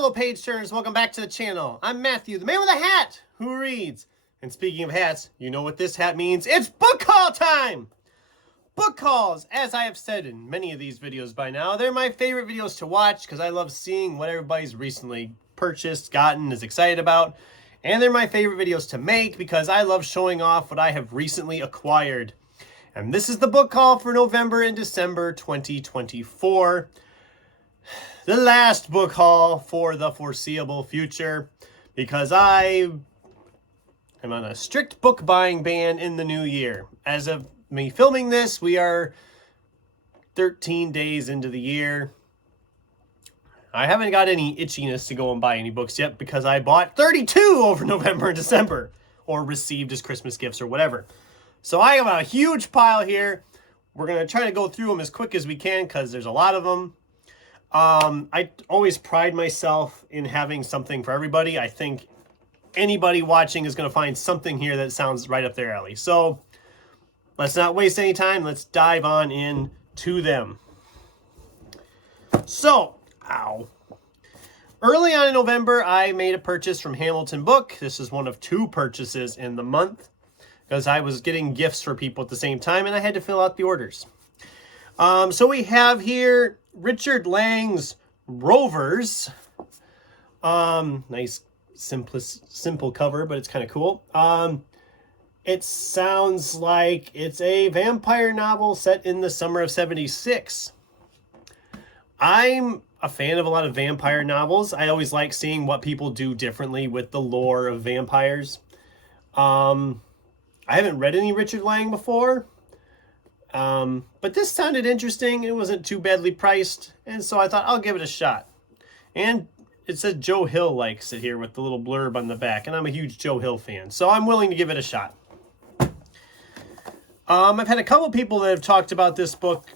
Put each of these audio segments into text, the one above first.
fellow page turners, welcome back to the channel. I'm Matthew, the man with a hat who reads. And speaking of hats, you know what this hat means. It's book haul time! Book hauls, as I have said in many of these videos by now, they're my favorite videos to watch because I love seeing what everybody's recently purchased, gotten, is excited about. And they're my favorite videos to make because I love showing off what I have recently acquired. And this is the book haul for November and December 2024. The last book haul for the foreseeable future, because I am on a strict book buying ban in the new year. As of me filming this, we are 13 days into the year. I haven't got any itchiness to go and buy any books yet because I bought 32 over November and December, or received as Christmas gifts or whatever. So I have a huge pile here. We're going to try to go through them as quick as we can because there's a lot of them. I always pride myself in having something for everybody. I think anybody watching is going to find something here that sounds right up their alley. So let's not waste any time. Let's dive on in to them. So, early on in November, I made a purchase from Hamilton Book. This is one of two purchases in the month because I was getting gifts for people at the same time and I had to fill out the orders. So we have here Richard Lang's Rovers. Nice, simple cover, but it's kind of cool. It sounds like it's a vampire novel set in the summer of '76. I'm a fan of a lot of vampire novels. I always like seeing what people do differently with the lore of vampires. I haven't read any Richard Lang before. But this sounded interesting. It wasn't too badly priced. And so I thought I'll give it a shot. And it said Joe Hill likes it here with the little blurb on the back. And I'm a huge Joe Hill fan. So I'm willing to give it a shot. I've had a couple people that have talked about this book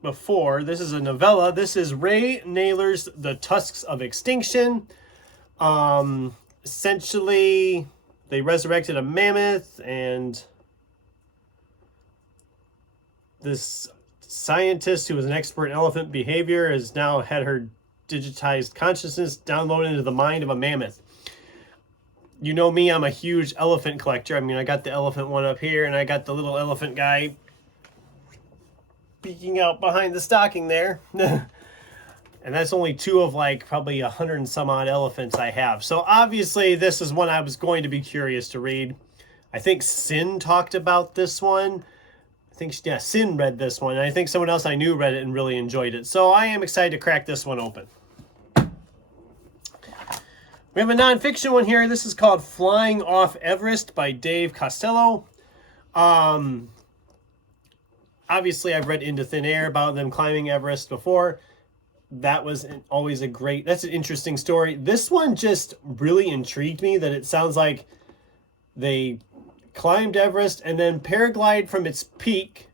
before. This is a novella. This is Ray Naylor's The Tusks of Extinction. Essentially, they resurrected a mammoth and this scientist who was an expert in elephant behavior has now had her digitized consciousness downloaded into the mind of a mammoth. You know me, I'm a huge elephant collector. I mean, I got the elephant one up here, and I got the little elephant guy peeking out behind the stocking there. And that's only two of like probably 100 and some odd elephants I have. So obviously this is one I was going to be curious to read. I think Sin talked about this one. Sin read this one. And I think someone else I knew read it and really enjoyed it. So I am excited to crack this one open. We have a nonfiction one here. This is called Flying Off Everest by Dave Costello. Obviously, I've read Into Thin Air about them climbing Everest before. That was always that's an interesting story. This one just really intrigued me that it sounds like they climbed Everest and then paraglide from its peak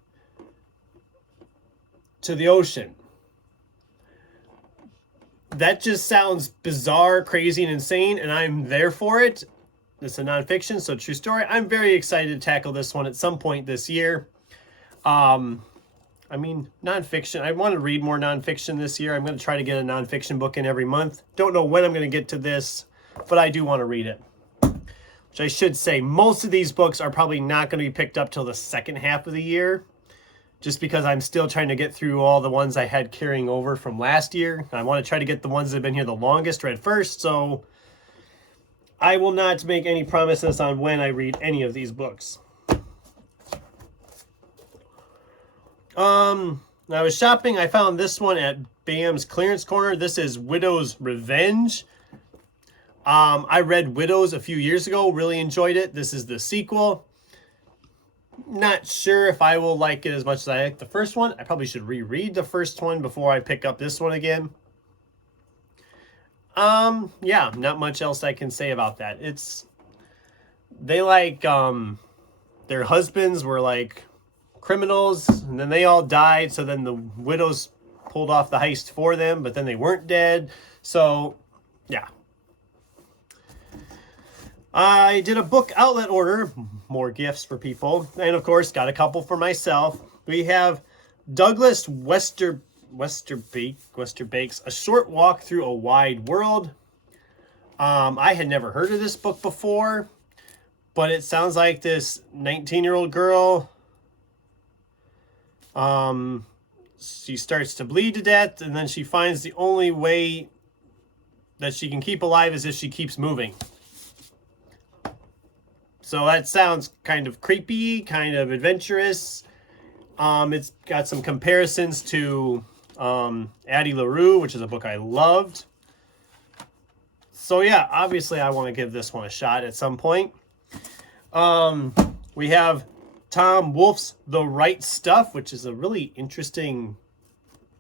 to the ocean. That just sounds bizarre, crazy, and insane, and I'm there for it. It's a nonfiction, so true story. I'm very excited to tackle this one at some point this year. I mean, nonfiction. I want to read more nonfiction this year. I'm going to try to get a nonfiction book in every month. Don't know when I'm going to get to this, but I do want to read it. Which I should say, most of these books are probably not going to be picked up till the second half of the year. Just because I'm still trying to get through all the ones I had carrying over from last year. I want to try to get the ones that have been here the longest read first. So I will not make any promises on when I read any of these books. I was shopping. I found this one at Bame's clearance corner. This is Widow's Revenge. I read Widows a few years ago. Really enjoyed it. This is the sequel. Not sure if I will like it as much as I like the first one. I probably should reread the first one before I pick up this one again. Yeah, not much else I can say about that. They like, their husbands were like criminals, and then they all died, so then the widows pulled off the heist for them, but then they weren't dead. So, yeah. I did a book outlet order, more gifts for people, and of course got a couple for myself. We have Douglas Westerbake's A Short Walk Through a Wide World. I had never heard of this book before, but it sounds like this 19-year-old girl, she starts to bleed to death, and then she finds the only way that she can keep alive is if she keeps moving. So that sounds kind of creepy, kind of adventurous. It's got some comparisons to Addie LaRue, which is a book I loved. So yeah, obviously I want to give this one a shot at some point. We have Tom Wolfe's The Right Stuff, which is a really interesting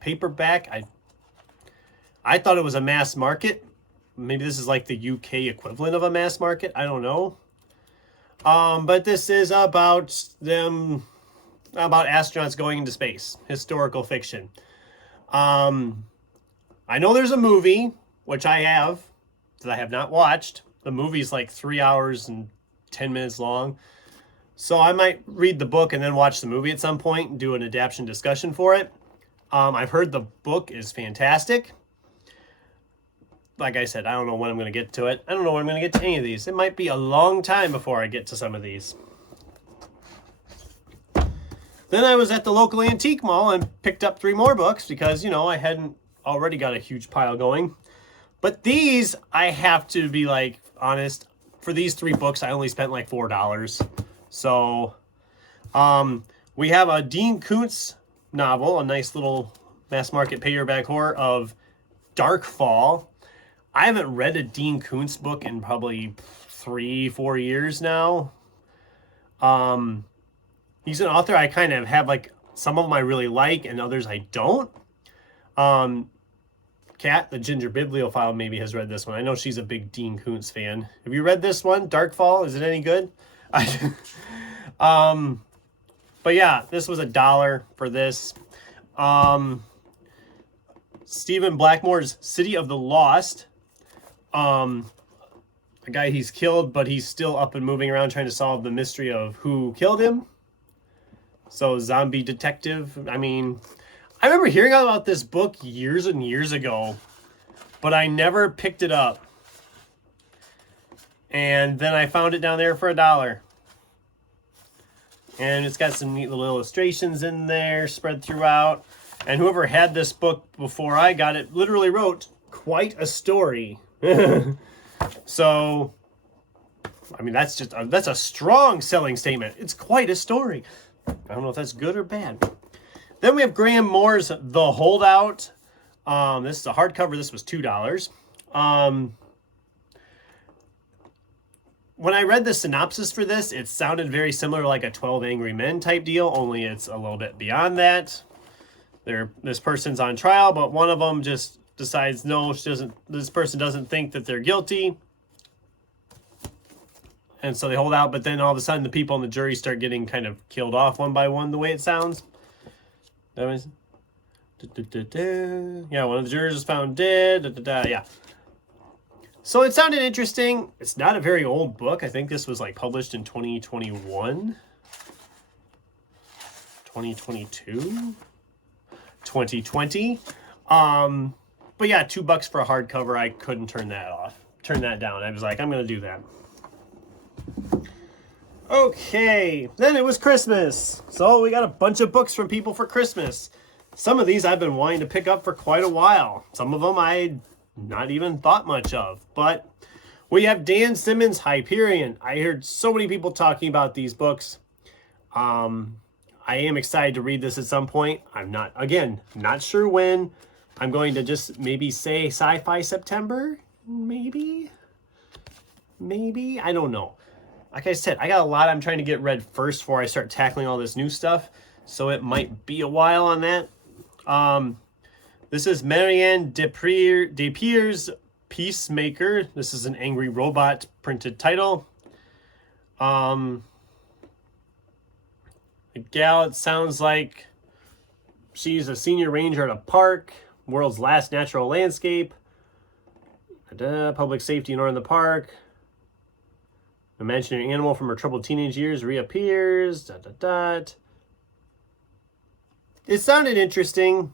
paperback. I thought it was a mass market. Maybe this is like the UK equivalent of a mass market. I don't know. But this is about astronauts going into space. Historical fiction. I know there's a movie, which I have, that I have not watched. The movie's like 3 hours and 10 minutes long. So I might read the book and then watch the movie at some point and do an adaptation discussion for it. I've heard the book is fantastic. Like I said, I don't know when I'm going to get to it. I don't know when I'm going to get to any of these. It might be a long time before I get to some of these. Then I was at the local antique mall and picked up 3 more books because, you know, I hadn't already got a huge pile going. But these, I have to be like honest, for these 3 books, I only spent like $4. So, we have a Dean Koontz novel, a nice little mass market paperback horror of Darkfall. I haven't read a Dean Koontz book in probably 3-4 years now. He's an author I kind of have, like, some of them I really like and others I don't. Kat, the Ginger Bibliophile, maybe has read this one. I know she's a big Dean Koontz fan. Have you read this one, Darkfall? Is it any good? But yeah, this was $1 for this. Stephen Blackmore's City of the Lost. A guy he's killed, but he's still up and moving around trying to solve the mystery of who killed him. So, zombie detective. I mean, I remember hearing about this book years and years ago, but I never picked it up. And then I found it down there for $1. And it's got some neat little illustrations in there spread throughout. And whoever had this book before I got it literally wrote quite a story. So, I mean, that's a strong selling statement. It's quite a story. I don't know if that's good or bad. Then we have Graham Moore's The Holdout. This is a hardcover. This was $2. When I read the synopsis for this, it sounded very similar to like a 12 Angry Men type deal, only it's a little bit beyond that. This person's on trial, but one of them just decides, no, this person doesn't think that they're guilty. And so they hold out, but then all of a sudden the people in the jury start getting kind of killed off one by one, the way it sounds. That was, yeah, one of the jurors is found dead. Yeah. So it sounded interesting. It's not a very old book. I think this was like published in 2021, 2022, 2020. But yeah, $2 for a hardcover. I couldn't turn that down. I was like, I'm going to do that. Okay, then it was Christmas. So we got a bunch of books from people for Christmas. Some of these I've been wanting to pick up for quite a while. Some of them I not even thought much of. But we have Dan Simmons' Hyperion. I heard so many people talking about these books. I am excited to read this at some point. I'm not sure when. I'm going to just maybe say Sci-Fi September. Maybe. I don't know. Like I said, I got a lot I'm trying to get read first before I start tackling all this new stuff. So it might be a while on that. This is Marianne Despier's Peacemaker. This is an Angry Robot printed title. The gal, it sounds like she's a senior ranger at a park. World's last natural landscape. Public safety and order in the park. Imaginary animal from her troubled teenage years reappears. It sounded interesting.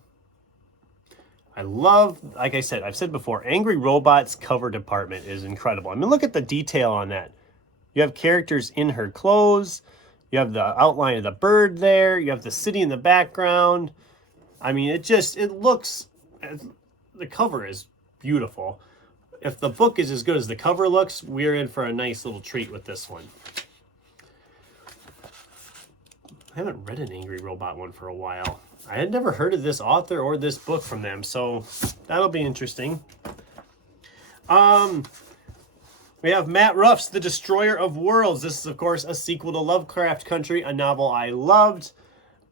I love, like I said, I've said before, Angry Robot's cover department is incredible. I mean, look at the detail on that. You have characters in her clothes. You have the outline of the bird there. You have the city in the background. I mean, it looks, the cover is beautiful. If the book is as good as the cover looks, we're in for a nice little treat with this one. I haven't read an Angry Robot one for a while. I had never heard of this author or this book from them, so that'll be interesting. We have Matt Ruff's The Destroyer of Worlds. This is, of course, a sequel to Lovecraft Country, a novel I loved.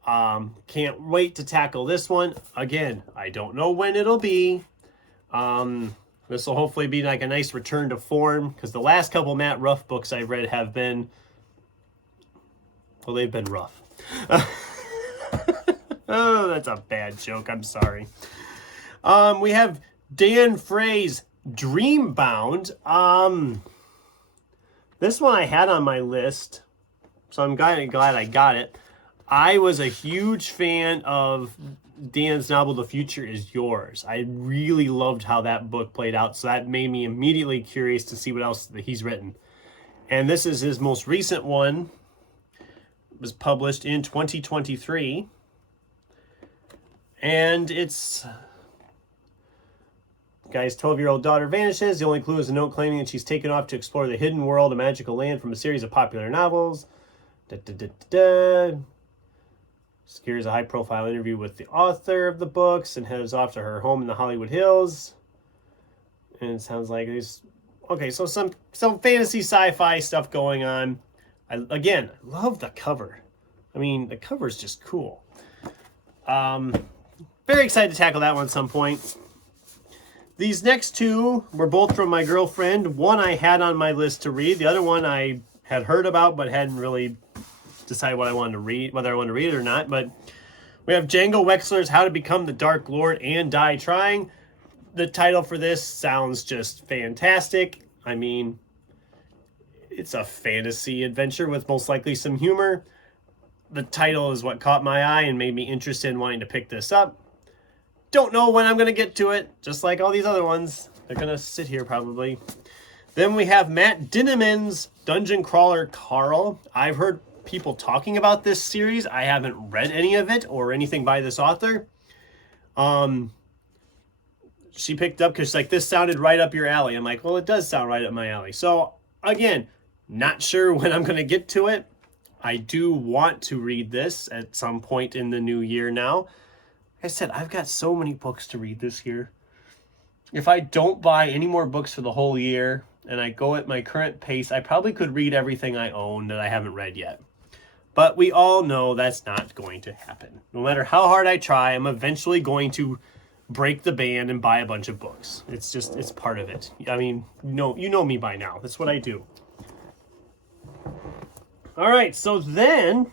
Can't wait to tackle this one. Again, I don't know when it'll be. This will hopefully be like a nice return to form, because the last couple Matt Ruff books I've read have been, well, they've been rough. Oh, that's a bad joke. I'm sorry. We have Dan Frey's Dreambound. This one I had on my list, so I'm glad I got it. I was a huge fan of Dan's novel, The Future Is Yours. I really loved how that book played out, so that made me immediately curious to see what else that he's written. And this is his most recent one. It was published in 2023. And it's... Guy's 12-year-old daughter vanishes. The only clue is a note claiming that she's taken off to explore the hidden world, a magical land from a series of popular novels. Secures a high-profile interview with the author of the books and heads off to her home in the Hollywood Hills. And it sounds like there's... Okay, so some fantasy sci-fi stuff going on. Again, I love the cover. I mean, the cover is just cool. Very excited to tackle that one at some point. These next two were both from my girlfriend. One I had on my list to read. The other one I had heard about but hadn't really decided what I wanted to read, whether I wanted to read it or not. But we have Django Wexler's How to Become the Dark Lord and Die Trying. The title for this sounds just fantastic. I mean, it's a fantasy adventure with most likely some humor. The title is what caught my eye and made me interested in wanting to pick this up. Don't know when I'm going to get to it, just like all these other ones. They're going to sit here probably. Then we have Matt Dinniman's Dungeon Crawler Carl. I've heard people talking about this series. I haven't read any of it or anything by this author. She picked up because she's like, this sounded right up your alley. I'm like, well, it does sound right up my alley. So again, not sure when I'm going to get to it. I do want to read this at some point in the new year now. Like I said, I've got so many books to read this year. If I don't buy any more books for the whole year and I go at my current pace, I probably could read everything I own that I haven't read yet. But we all know that's not going to happen. No matter how hard I try, I'm eventually going to break the band and buy a bunch of books. It's part of it. I mean, you know me by now. That's what I do. All right, so then,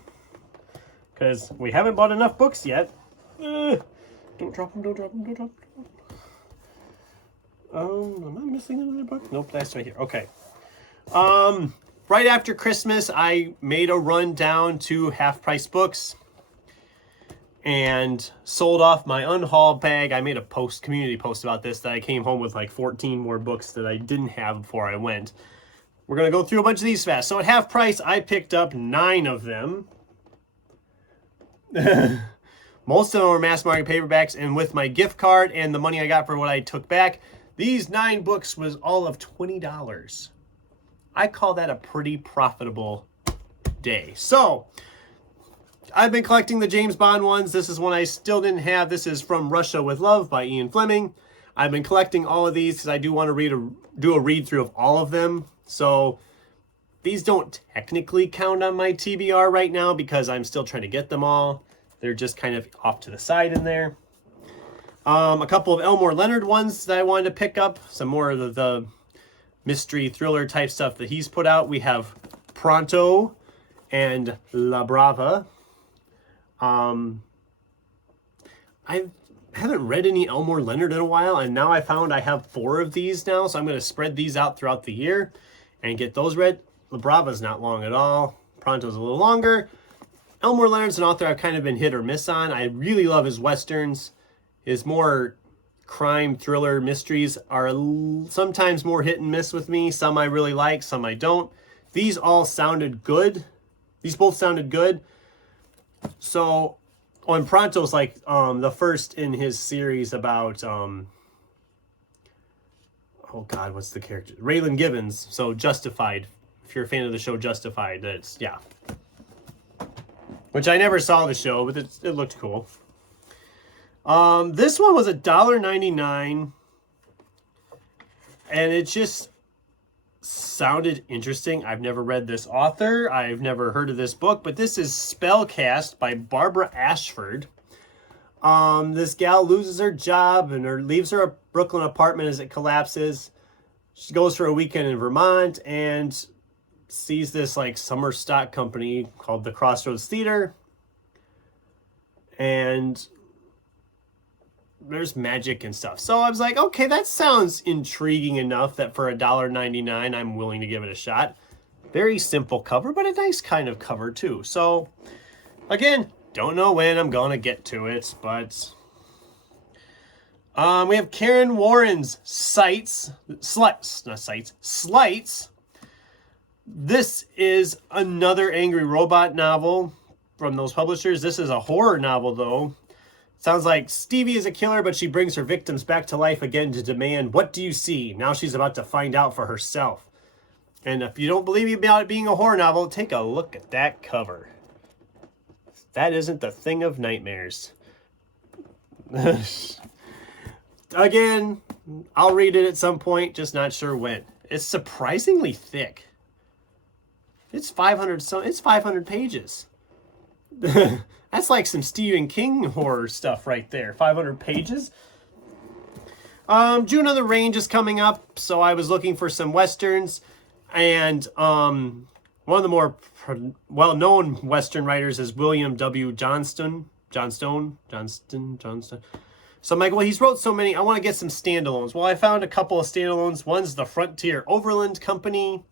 because we haven't bought enough books yet. Don't drop them, don't drop them, don't drop them. Am I missing another book? Nope, that's right here. Okay. Right after Christmas, I made a run down to Half Price Books and sold off my unhauled bag. I made a community post about this, that I came home with like 14 more books that I didn't have before I went. We're going to go through a bunch of these fast. So at half price, I picked up 9 of them. Most of them were mass market paperbacks, and with my gift card and the money I got for what I took back, these 9 books was all of $20. I call that a pretty profitable day. So I've been collecting the James Bond ones. This is one I still didn't have. This is From Russia with Love by Ian Fleming. I've been collecting all of these because I do want to do a read through of all of them. So these don't technically count on my TBR right now because I'm still trying to get them all. They're just kind of off to the side in there. A couple of Elmore Leonard ones that I wanted to pick up. Some more of the mystery thriller type stuff that he's put out. We have Pronto and La Brava. I haven't read any Elmore Leonard in a while, and now I found I have 4 of these now, so I'm going to spread these out throughout the year and get those read. La Brava's not long at all. Pronto's a little longer. Elmore Leonard's an author I've kind of been hit or miss on. I really love his westerns. His more crime, thriller, mysteries are sometimes more hit and miss with me. Some I really like, some I don't. These all sounded good. These both sounded good. So, and Pronto's like the first in his series about, oh God, what's the character? Raylan Givens. So Justified. If you're a fan of the show Justified, that's, yeah. Which I never saw the show, but it looked cool. This one was $1.99. And it just sounded interesting. I've never read this author. I've never heard of this book, but this is Spellcast by Barbara Ashford. This gal loses her job and leaves her Brooklyn apartment as it collapses. She goes for a weekend in Vermont and sees this like summer stock company called the Crossroads Theater. And there's magic and stuff. So I was like, okay, that sounds intriguing enough that for $1.99, I'm willing to give it a shot. Very simple cover, but a nice kind of cover too. So again, don't know when I'm going to get to it, but we have Karen Warren's Slights. This is another angry robot novel from those publishers. This is a horror novel though. Sounds like Stevie is a killer, but she brings her victims back to life again to demand, what do you see? Now she's about to find out for herself. And if you don't believe me about it being a horror novel, take a look at that cover. That isn't the thing of nightmares. Again, I'll read it at some point, just not sure when. It's surprisingly thick. It's 500 pages. That's like some Stephen King horror stuff right there. 500 pages. June on the Range is coming up, so I was looking for some westerns, and one of the more well-known western writers is William W. Johnston. Johnston. So I'm like, well, he's wrote so many, I want to get some standalones. Well, I found a couple of standalones. One's the Frontier Overland Company,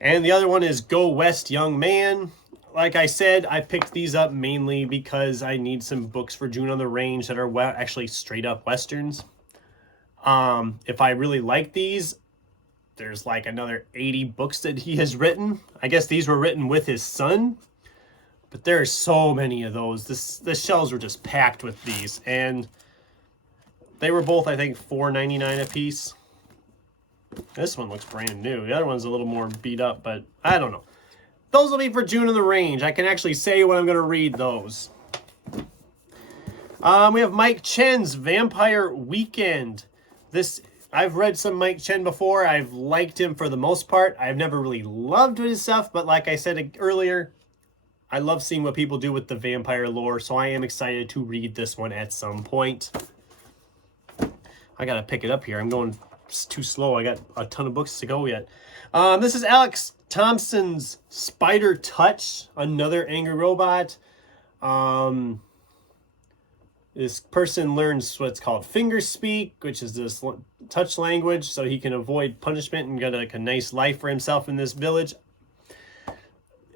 and the other one is Go West Young Man. Like I said, I picked these up mainly because I need some books for June on the Range that are actually straight up westerns. If I really like these, there's like another 80 books that he has written. I guess these were written with his son, but there are so many of those. The shelves were just packed with these, and they were both, I think, $4.99 a piece. This one looks brand new. The other one's a little more beat up, but I don't know. Those will be for June on the Range. I can actually say when I'm going to read those. We have Mike Chen's Vampire Weekend. I've read some Mike Chen before. I've liked him for the most part. I've never really loved his stuff, but like I said earlier, I love seeing what people do with the vampire lore, so I am excited to read this one at some point. I got to pick it up here. I'm going too slow. I got a ton of books to go yet. This is Alex Thompson's Spider Touch, another angry robot. This person learns what's called finger speak, which is this touch language, so he can avoid punishment and get like a nice life for himself in this village.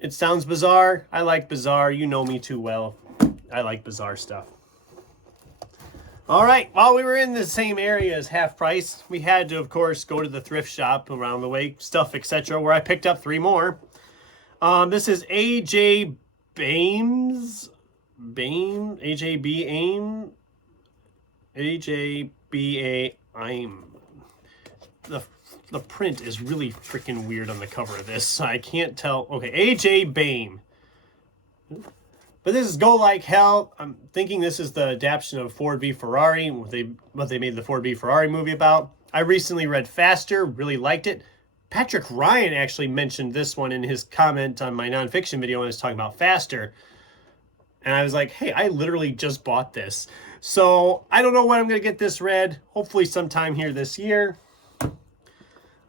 It sounds bizarre. I like bizarre. You know me too well. I like bizarre stuff. All right, while we were in the same area as Half Price, we had to, of course, go to the thrift shop around the way, stuff, etc., where I picked up 3 more. This is A.J. Bame's... Bame? A.J.B. Aim. The print is really freaking weird on the cover of this, so I can't tell. Okay, A.J. Bame. But this is Go Like Hell. I'm thinking this is the adaptation of Ford v Ferrari, what they made the Ford v Ferrari movie about. I recently read Faster, really liked it. Patrick Ryan actually mentioned this one in his comment on my nonfiction video when I was talking about Faster. And I was like, hey, I literally just bought this. So I don't know when I'm going to get this read. Hopefully sometime here this year.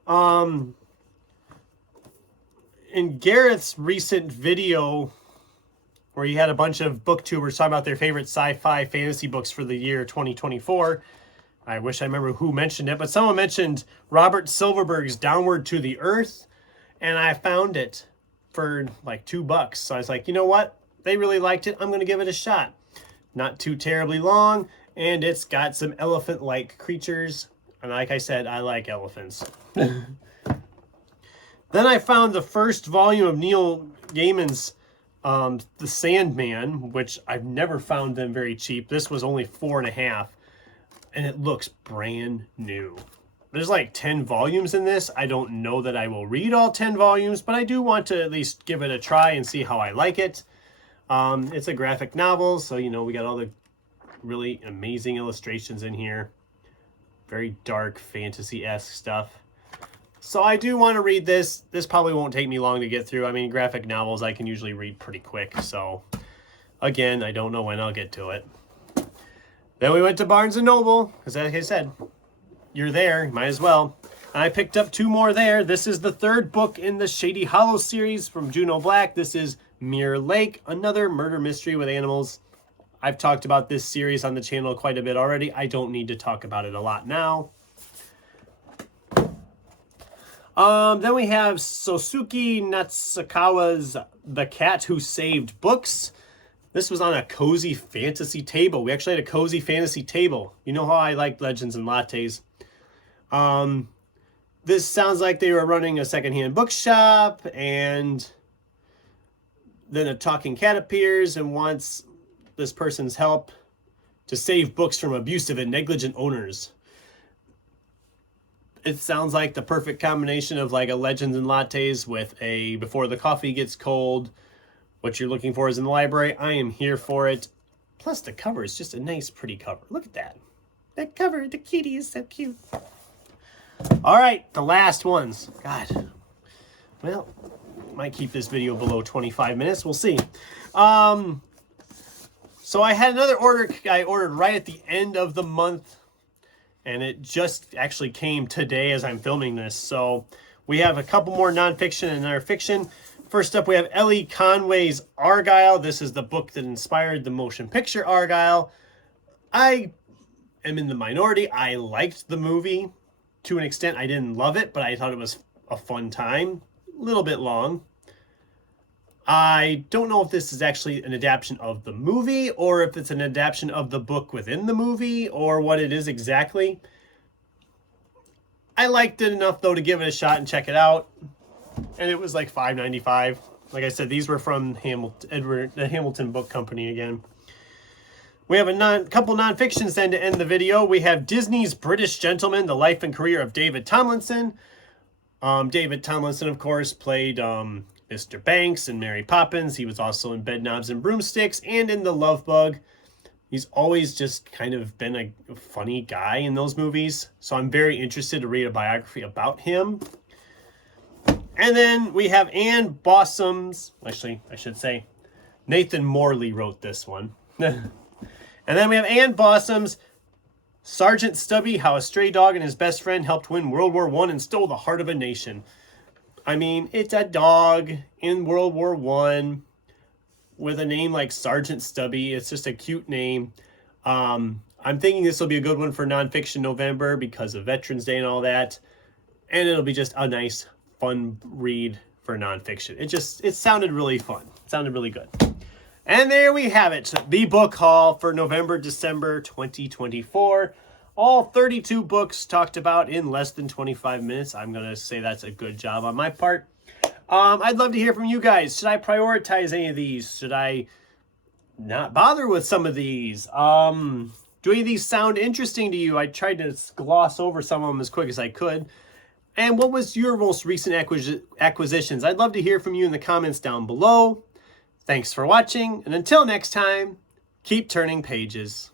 In Gareth's recent video, where he had a bunch of booktubers talking about their favorite sci-fi fantasy books for the year 2024. I wish I remember who mentioned it, but someone mentioned Robert Silverberg's Downward to the Earth, and I found it for like $2. So I was like, you know what? They really liked it. I'm going to give it a shot. Not too terribly long, And it's got some elephant-like creatures. And like I said, I like elephants. Then I found the first volume of Neil Gaiman's The Sandman, which I've never found them very cheap. This was only $4.50, and it looks brand new. There's like 10 volumes in this. I don't know that I will read all 10 volumes, but I do want to at least give it a try and see how I like it. It's a graphic novel, so you know we got all the really amazing illustrations in here. Very dark fantasy-esque stuff. So I do want to read this. This probably won't take me long to get through. I mean, graphic novels I can usually read pretty quick. So again, I don't know when I'll get to it. Then we went to Barnes & Noble, because like I said, you're there, might as well. And I picked up 2 more there. This is the 3rd book in the Shady Hollow series from Juno Black. This is Mirror Lake, another murder mystery with animals. I've talked about this series on the channel quite a bit already. I don't need to talk about it a lot now. Then we have Sosuke Natsukawa's The Cat Who Saved Books. This was on a cozy fantasy table. We actually had a cozy fantasy table. You know how I like Legends and Lattes. This sounds like they were running a secondhand bookshop, and then a talking cat appears and wants this person's help to save books from abusive and negligent owners. It sounds like the perfect combination of like a Legends and Lattes with a Before the Coffee Gets Cold. What you're looking for is in the library. I am here for it. Plus the cover is just a nice, pretty cover. Look at that. That cover, the kitty is so cute. All right, the last ones. God. Well, might keep this video below 25 minutes. We'll see. So I had another order I ordered right at the end of the month, and it just actually came today as I'm filming this. So we have a couple more nonfiction and our fiction. First up, we have Ellie Conway's Argyle. This is the book that inspired the motion picture Argyle. I am in the minority. I liked the movie to an extent. I didn't love it, but I thought it was a fun time. A little bit long. I don't know if this is actually an adaptation of the movie or if it's an adaptation of the book within the movie or what it is exactly. I liked it enough, though, to give it a shot and check it out. And it was like $5.95. Like I said, these were from the Hamilton Book Company again. We have a couple nonfictions then to end the video. We have Disney's British Gentleman, The Life and Career of David Tomlinson. David Tomlinson, of course, played Mr. Banks in Mary Poppins. He was also in Bedknobs and Broomsticks and in The Love Bug. He's always just kind of been a funny guy in those movies. So I'm very interested to read a biography about him. And then we have Anne Bossom's, actually, I should say, Nathan Morley wrote this one. And then we have Anne Bossom's Sergeant Stubby, How a Stray Dog and His Best Friend Helped Win World War I and Stole the Heart of a Nation. I mean, it's a dog in World War I with a name like Sergeant Stubby. It's just a cute name. I'm thinking this will be a good one for Nonfiction November because of Veterans Day and all that. And it'll be just a nice, fun read for nonfiction. It sounded really fun. It sounded really good. And there we have it. The book haul for November, December 2024. All 32 books talked about in less than 25 minutes. I'm going to say that's a good job on my part. I'd love to hear from you guys. Should I prioritize any of these? Should I not bother with some of these? Do any of these sound interesting to you? I tried to gloss over some of them as quick as I could. And what was your most recent acquisitions? I'd love to hear from you in the comments down below. Thanks for watching, and until next time, keep turning pages.